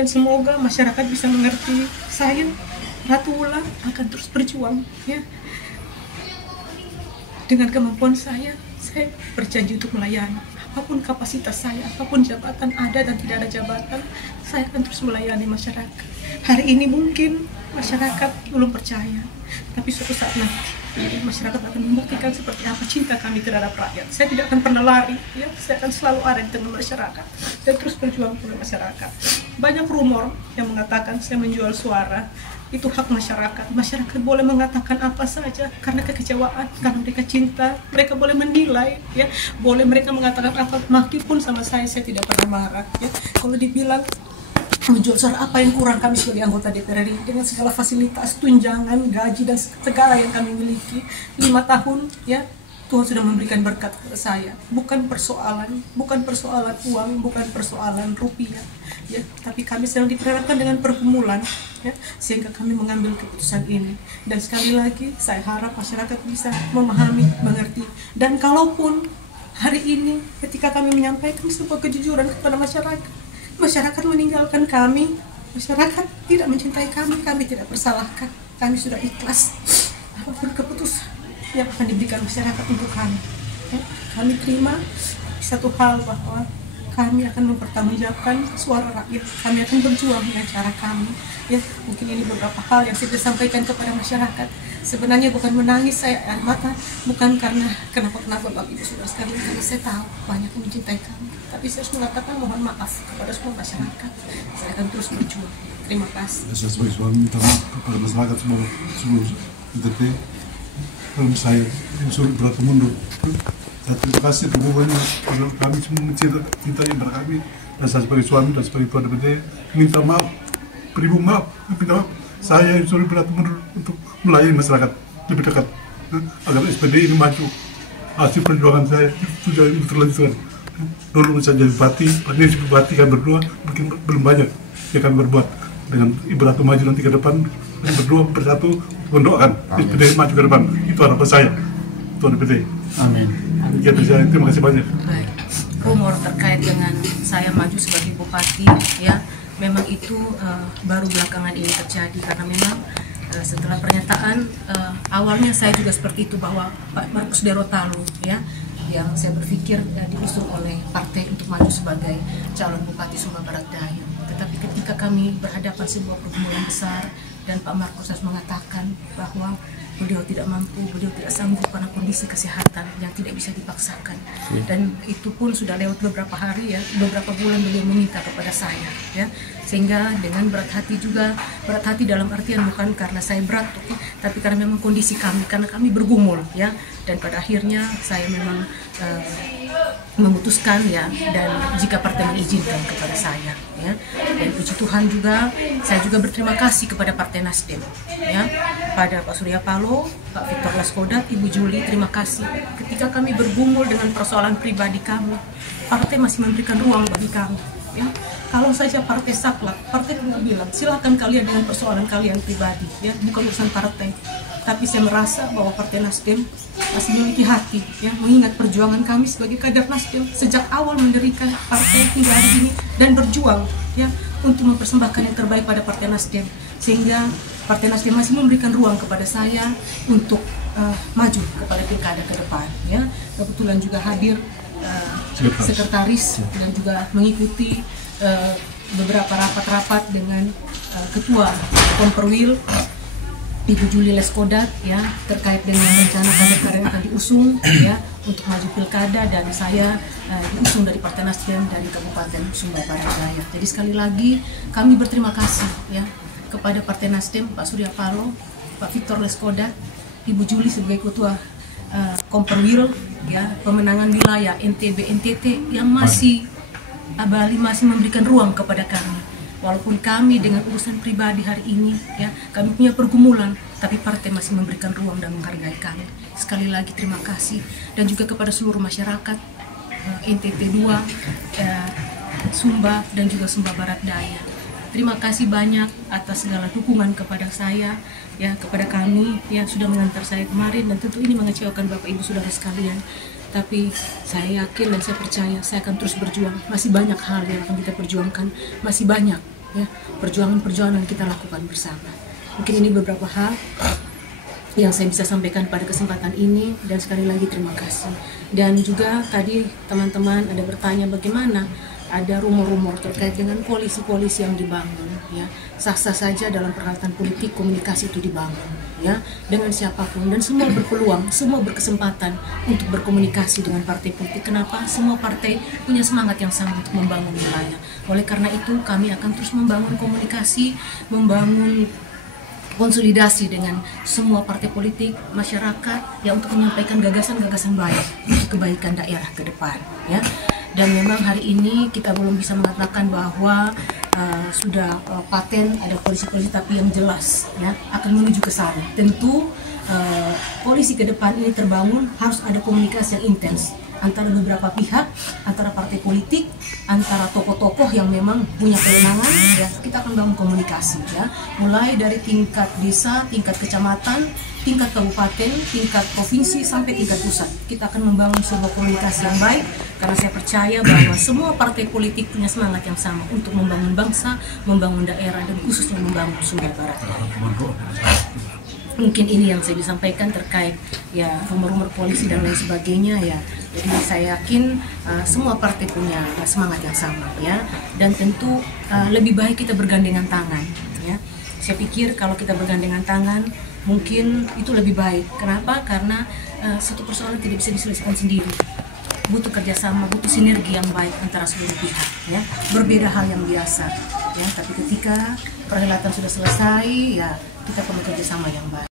dan semoga masyarakat bisa mengerti. Saya Ratu Wulan akan terus berjuang ya. Dengan kemampuan saya berjanji untuk melayani. Apapun kapasitas saya, apapun jabatan ada dan tidak ada jabatan, saya akan terus melayani masyarakat. Hari ini mungkin masyarakat belum percaya, tapi suatu saat nanti masyarakat akan membuktikan seperti apa cinta kami terhadap rakyat. Saya tidak akan pernah lari, ya. Saya akan selalu ada di tengah masyarakat. Saya terus berjuang untuk masyarakat. Banyak rumor yang mengatakan saya menjual suara. Itu hak masyarakat. Masyarakat boleh mengatakan apa saja karena kekecewaan, karena mereka cinta. Mereka boleh menilai, ya. Boleh mereka mengatakan apa, meskipun sama saya tidak pernah marah, ya. Kalau dibilang menjual suara, apa yang kurang kami sebagai anggota DPR RI dengan segala fasilitas, tunjangan, gaji dan segala yang kami miliki 5 tahun, ya. Tuhan sudah memberikan berkat kepada saya. Bukan persoalan uang, bukan persoalan rupiah, ya. Tapi kami sedang diperhadapkan dengan pergumulan, ya, sehingga kami mengambil keputusan ini. Dan sekali lagi, saya harap masyarakat bisa memahami, mengerti. Dan kalaupun hari ini, ketika kami menyampaikan sebuah kejujuran kepada masyarakat meninggalkan kami, masyarakat tidak mencintai kami tidak bersalahkan. Kami sudah ikhlas apapun keputusan yang akan diberikan masyarakat untuk kami, ya. Kami terima satu hal, bahwa kami akan mempertanggungjawabkan suara rakyat. Kami akan berjuang dengan cara kami, ya. Mungkin ini beberapa hal yang saya sampaikan kepada masyarakat. Sebenarnya bukan menangis saya air mata, bukan karena kenapa Bapak Ibu Saudara sekalian, karena saya tahu banyak yang mencintai kami. Tapi saya harus mengatakan mohon maaf kepada semua masyarakat. Saya akan terus berjuang. Terima kasih. Saya sebagai suami minta maaf kepada masyarakat semua DPP. Kalau saya yang suruh berat mundur. Dan terima kasih dukungannya karena kami semua mencintai kepada kami. Dan saya sebagai suami dan sebagai tuan DPP minta maaf, beribu maaf, minta maaf. Saya yang suruh berat mundur untuk melayani masyarakat lebih dekat, agar SPD ini maju. Hasil perjuangan saya itu sudah terlanjutkan. Dulu saya jadi bupati, ini bupati kan berdua, mungkin belum banyak yang kami berbuat. Dengan ibarat maju nanti ke depan, berdua bersatu mendoakan SPD maju ke depan. Itu harapan saya, Tuan DPD. Amin. Terima kasih banyak. Baik. Rumor terkait dengan saya maju sebagai bupati, ya, memang itu baru belakangan ini terjadi, karena memang setelah pernyataan awalnya saya juga seperti itu, bahwa Pak Markus Derotalo, ya, yang saya berpikir diusung oleh partai untuk maju sebagai calon bupati Sumba Barat Daya. Tetapi ketika kami berhadapan sebuah pergumulan besar dan Pak Markus harus mengatakan bahwa beliau tidak mampu, beliau tidak sanggup karena kondisi kesehatan yang tidak bisa dipaksakan. Dan itu pun sudah lewat beberapa hari, ya, beberapa bulan beliau meminta kepada saya, ya. Sehingga dengan berat hati juga, berat hati dalam artian bukan karena saya berat, tapi karena memang kondisi kami, karena kami bergumul, ya. Dan pada akhirnya saya memang memutuskan, ya, dan jika partai mengizinkan kepada saya, ya. Dan puji Tuhan juga, saya juga berterima kasih kepada Partai Nasdem, ya, pada Pak Surya Paloh, Pak Victor Leskodat, Ibu Juli, terima kasih. Ketika kami bergumul dengan persoalan pribadi kami, partai masih memberikan ruang bagi kami, ya. Kalau saja partai saklek, partai pernah bilang silakan kalian dengan persoalan kalian pribadi, ya, bukan urusan partai. Tapi saya merasa bahwa Partai Nasdem masih memiliki hati, ya, mengingat perjuangan kami sebagai kader Nasdem sejak awal mendirikan partai hingga hari ini dan berjuang, ya, untuk mempersembahkan yang terbaik pada Partai Nasdem, sehingga Partai Nasdem masih memberikan ruang kepada saya untuk maju kepada pilkada ke depan, ya. Kebetulan juga hadir sekretaris dan juga mengikuti beberapa rapat-rapat dengan ketua Komperwil Ibu Juli Leskodat, ya, terkait dengan rencana kader-kader yang akan diusung, ya, untuk maju pilkada, dan saya diusung dari Partai Nasdem dari Kabupaten Sumba Barat Daya. Jadi sekali lagi kami berterima kasih, ya, kepada Partai Nasdem, Pak Surya Paloh, Pak Victor Leskodat, Ibu Juli sebagai ketua Komperwil, ya, pemenangan wilayah NTB NTT yang masih Bali masih memberikan ruang kepada kami. Walaupun kami dengan urusan pribadi hari ini, ya, kami punya pergumulan, tapi partai masih memberikan ruang dan menghargai kami. Sekali lagi terima kasih, dan juga kepada seluruh masyarakat NTT 2, Sumba dan juga Sumba Barat Daya. Terima kasih banyak atas segala dukungan kepada saya, ya, kepada kami yang sudah mengantar saya kemarin, dan tentu ini mengecewakan Bapak Ibu Saudara sekalian. Tapi saya yakin dan saya percaya saya akan terus berjuang. Masih banyak hal yang akan kita perjuangkan, masih banyak ya, perjuangan-perjuangan yang kita lakukan bersama. Mungkin ini beberapa hal yang saya bisa sampaikan pada kesempatan ini, dan sekali lagi terima kasih. Dan juga tadi teman-teman ada bertanya bagaimana ada rumor-rumor terkait dengan koalisi-koalisi yang dibangun, ya. Sah-sah saja dalam peralatan politik komunikasi itu dibangun, ya, dengan siapapun, dan semua berpeluang, semua berkesempatan untuk berkomunikasi dengan partai politik. Kenapa? Semua partai punya semangat yang sama untuk membangun wilayah. Oleh karena itu kami akan terus membangun komunikasi, membangun konsolidasi dengan semua partai politik, masyarakat, ya, untuk menyampaikan gagasan-gagasan baik untuk kebaikan daerah ke depan, ya. Dan memang hari ini kita belum bisa mengatakan bahwa sudah paten ada koalisi-koalisi, tapi yang jelas, ya, akan menuju ke sana. Tentu koalisi ke depan ini terbangun harus ada komunikasi yang intens antara beberapa pihak, antara partai politik, antara tokoh-tokoh yang memang punya kewenangan, ya. Kita akan bangun komunikasi, ya, mulai dari tingkat desa, tingkat kecamatan, tingkat kabupaten, tingkat provinsi, sampai tingkat pusat. Kita akan membangun sebuah komunikasi yang baik, karena saya percaya bahwa semua partai politik punya semangat yang sama untuk membangun bangsa, membangun daerah, dan khususnya membangun Sumba Barat. Mungkin ini yang saya bisa sampaikan terkait, ya, rumor-rumor koalisi dan lain sebagainya, ya. Jadi saya yakin semua partai punya semangat yang sama, ya, dan tentu lebih baik kita bergandengan tangan, ya. Saya pikir kalau kita bergandengan tangan mungkin itu lebih baik. Kenapa? Karena satu persoalan tidak bisa diselesaikan sendiri. Butuh kerjasama, butuh sinergi yang baik antara seluruh pihak, ya. Berbeda hal yang biasa, ya. Tapi ketika perhelatan sudah selesai, ya, kita perlu kerjasama yang baik.